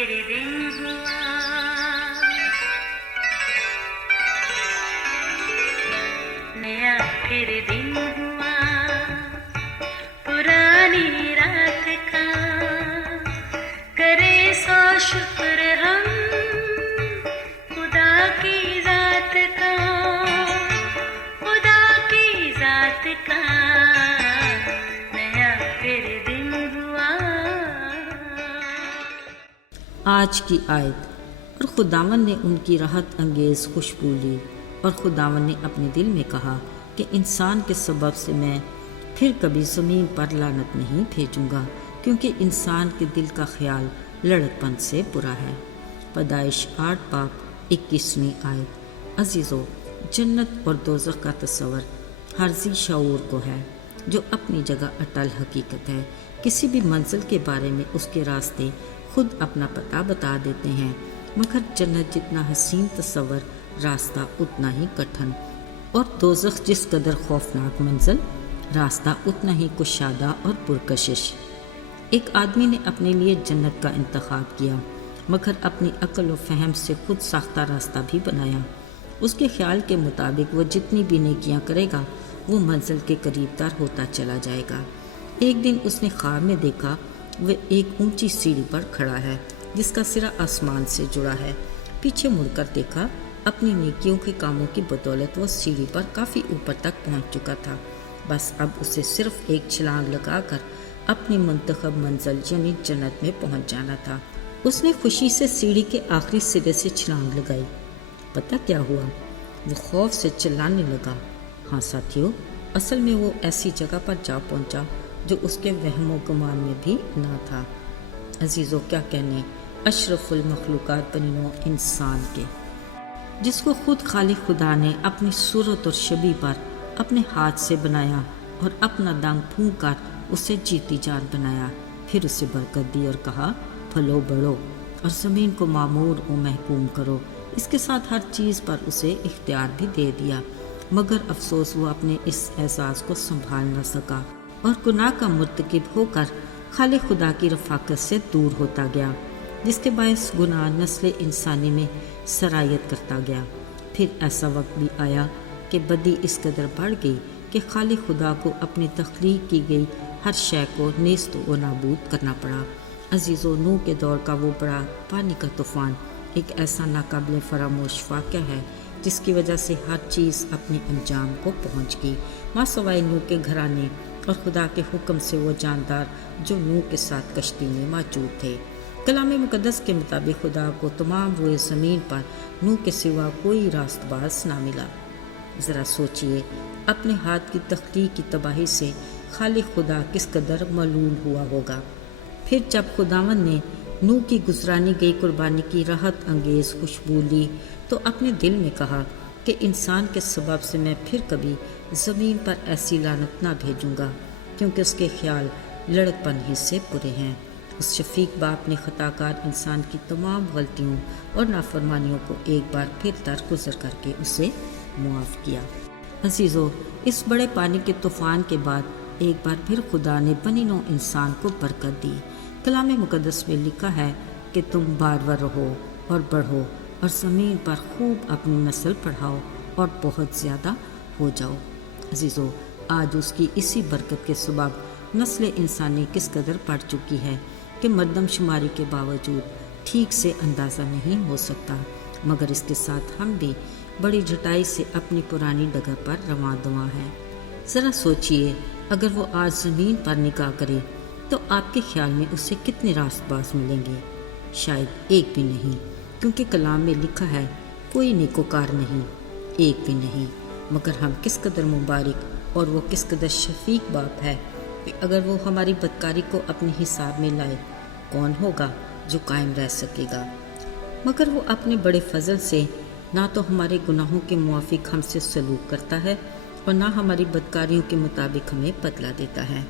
پھر دن ہوا، نیا پھر دن ہوا، پرانی رات کا کرے سو شکر ہم خدا کی ذات کا، خدا کی ذات کا نیا پھر دن ہوا۔ آج کی آیت، اور خداوند نے ان کی راحت انگیز خوشبو لی، اور خداوند نے اپنے دل میں کہا کہ انسان کے سبب سے میں پھر کبھی زمین پر لعنت نہیں بھیجوں گا، کیونکہ انسان کے دل کا خیال لڑکپن سے برا ہے۔ پیدائش 8 باب 21ویں آیت۔ عزیزو، جنت اور دوزخ کا تصور ہر ذی شعور کو ہے، جو اپنی جگہ اٹل حقیقت ہے۔ کسی بھی منزل کے بارے میں اس کے راستے خود اپنا پتہ بتا دیتے ہیں، مگر جنت جتنا حسین تصور، راستہ اتنا ہی کٹھن، اور دوزخ جس قدر خوفناک منزل، راستہ اتنا ہی کشادہ اور پرکشش۔ ایک آدمی نے اپنے لیے جنت کا انتخاب کیا، مگر اپنی عقل و فہم سے خود ساختہ راستہ بھی بنایا۔ اس کے خیال کے مطابق وہ جتنی بھی نیکیاں کرے گا، وہ منزل کے قریب تر ہوتا چلا جائے گا۔ ایک دن اس نے خواب میں دیکھا وہ ایک اونچی سیڑھی پر کھڑا ہے جس کا سرا آسمان سے جڑا ہے۔ پیچھے مڑ کر دیکھا، اپنی نیکیوں کے کاموں کی بدولت وہ سیڑھی پر کافی اوپر تک پہنچ چکا تھا۔ بس اب اسے صرف ایک چھلانگ لگا کر اپنی منتخب منزل یعنی جنت میں پہنچ جانا تھا۔ اس نے خوشی سے سیڑھی کے آخری سرے سے چھلانگ لگائی۔ پتہ کیا ہوا؟ وہ خوف سے چلانے لگا۔ ہاں ساتھیو، اصل میں وہ ایسی جگہ پر جا پہنچا جو اس کے وہم و گمان میں بھی نہ تھا۔ عزیزو، کیا کہنے اشرف المخلوقات بنی نوع انسان کے، جس کو خود خالق خدا نے اپنی صورت اور شبیہ پر اپنے ہاتھ سے بنایا اور اپنا دم پھونک کر اسے جیتی جان بنایا، پھر اسے برکت دی اور کہا پھلو بڑھو اور زمین کو معمور و محکوم کرو۔ اس کے ساتھ ہر چیز پر اسے اختیار بھی دے دیا، مگر افسوس وہ اپنے اس اعزاز کو سنبھال نہ سکا اور گناہ کا مرتکب ہو کر خالق خدا کی رفاقت سے دور ہوتا گیا، جس کے باعث گناہ نسل انسانی میں سرایت کرتا گیا۔ پھر ایسا وقت بھی آیا کہ بدی اس قدر بڑھ گئی کہ خالق خدا کو اپنی تخلیق کی گئی ہر شے کو نیست و نابود کرنا پڑا۔ عزیزو، نوح کے دور کا وہ بڑا پانی کا طوفان ایک ایسا ناقابل فراموش واقعہ ہے جس کی وجہ سے ہر چیز اپنے انجام کو پہنچ گئی، ماں سوائے نوح کے گھرانے اور خدا کے حکم سے وہ جاندار جو نوح کے ساتھ کشتی میں موجود تھے۔ کلام مقدس کے مطابق خدا کو تمام روئے زمین پر نوح کے سوا کوئی راست باز نہ ملا۔ ذرا سوچئے، اپنے ہاتھ کی تخلیق کی تباہی سے خالق خدا کس قدر ملول ہوا ہوگا۔ پھر جب خداوند نے نوح کی گزرانی گئی قربانی کی راحت انگیز خوشبو لی تو اپنے دل میں کہا کہ انسان کے سبب سے میں پھر کبھی زمین پر ایسی لعنت نہ بھیجوں گا، کیونکہ اس کے خیال لڑکپن ہی سے برے ہیں۔ اس شفیق باپ نے خطا کار انسان کی تمام غلطیوں اور نافرمانیوں کو ایک بار پھر درگزر کر کے اسے معاف کیا۔ عزیزو، اس بڑے پانی کے طوفان کے بعد ایک بار پھر خدا نے بنی نوع انسان کو برکت دی۔ کلام مقدس میں لکھا ہے کہ تم بارور رہو اور بڑھو اور زمین پر خوب اپنی نسل بڑھاؤ اور بہت زیادہ ہو جاؤ۔ عزیزو، آج اس کی اسی برکت کے سبب نسل انسانی کس قدر بڑھ چکی ہے کہ مردم شماری کے باوجود ٹھیک سے اندازہ نہیں ہو سکتا، مگر اس کے ساتھ ہم بھی بڑی جھٹائی سے اپنی پرانی ڈگر پر رواں دواں ہیں۔ ذرا سوچئے، اگر وہ آج زمین پر نگاہ کرے تو آپ کے خیال میں اسے کتنے راست باز ملیں گے؟ شاید ایک بھی نہیں، کیونکہ کلام میں لکھا ہے کوئی نیکوکار نہیں، ایک بھی نہیں۔ مگر ہم کس قدر مبارک اور وہ کس قدر شفیق باپ ہے کہ اگر وہ ہماری بدکاری کو اپنے حساب میں لائے، کون ہوگا جو قائم رہ سکے گا؟ مگر وہ اپنے بڑے فضل سے نہ تو ہمارے گناہوں کے موافق ہم سے سلوک کرتا ہے اور نہ ہماری بدکاریوں کے مطابق ہمیں بدلہ دیتا ہے۔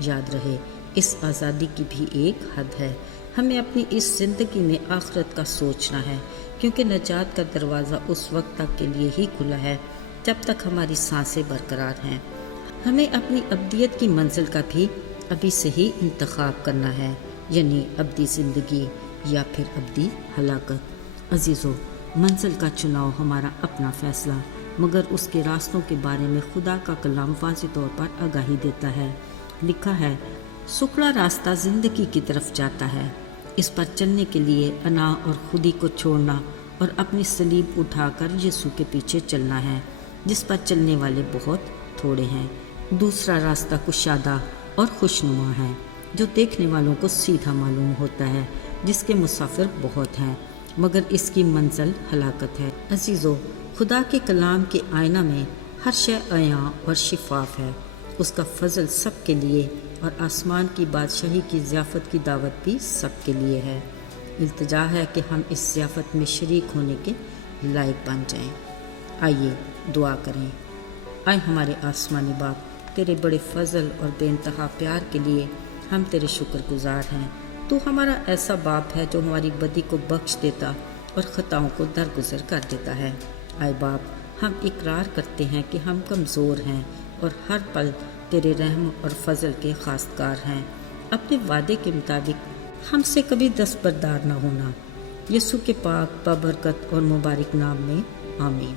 یاد رہے، اس آزادی کی بھی ایک حد ہے۔ ہمیں اپنی اس زندگی میں آخرت کا سوچنا ہے، کیونکہ نجات کا دروازہ اس وقت تک کے لیے ہی کھلا ہے جب تک ہماری سانسیں برقرار ہیں۔ ہمیں اپنی ابدیت کی منزل کا بھی ابھی سے ہی انتخاب کرنا ہے، یعنی ابدی زندگی۔ یا پھر ابدی ہلاکت۔ عزیزو، منزل کا چناؤ ہمارا اپنا فیصلہ، مگر اس کے راستوں کے بارے میں خدا کا کلام واضح طور پر آگاہی دیتا ہے۔ لکھا ہے، سکڑا راستہ زندگی کی طرف جاتا ہے، اس پر چلنے کے لیے انا اور خودی کو چھوڑنا اور اپنی صلیب اٹھا کر یسوع کے پیچھے چلنا ہے، جس پر چلنے والے بہت تھوڑے ہیں۔ دوسرا راستہ کشادہ اور خوشنما ہے، جو دیکھنے والوں کو سیدھا معلوم ہوتا ہے، جس کے مسافر بہت ہیں، مگر اس کی منزل ہلاکت ہے۔ عزیزو، خدا کے کلام کے آئینہ میں ہر شے عیاں اور شفاف ہے۔ اس کا فضل سب کے لیے اور آسمان کی بادشاہی کی ضیافت کی دعوت بھی سب کے لیے ہے۔ التجا ہے کہ ہم اس ضیافت میں شریک ہونے کے لائق بن جائیں۔ آئیے دعا کریں۔ اے ہمارے آسمانی باپ، تیرے بڑے فضل اور بے انتہا پیار کے لیے ہم تیرے شکر گزار ہیں۔ تو ہمارا ایسا باپ ہے جو ہماری بدی کو بخش دیتا اور خطاؤں کو درگزر کر دیتا ہے۔ اے باپ، ہم اقرار کرتے ہیں کہ ہم کمزور ہیں اور ہر پل تیرے رحم اور فضل کے خواستگار ہیں۔ اپنے وعدے کے مطابق ہم سے کبھی دستبردار نہ ہونا۔ یسوع کے پاک بابرکت اور مبارک نام میں آمین۔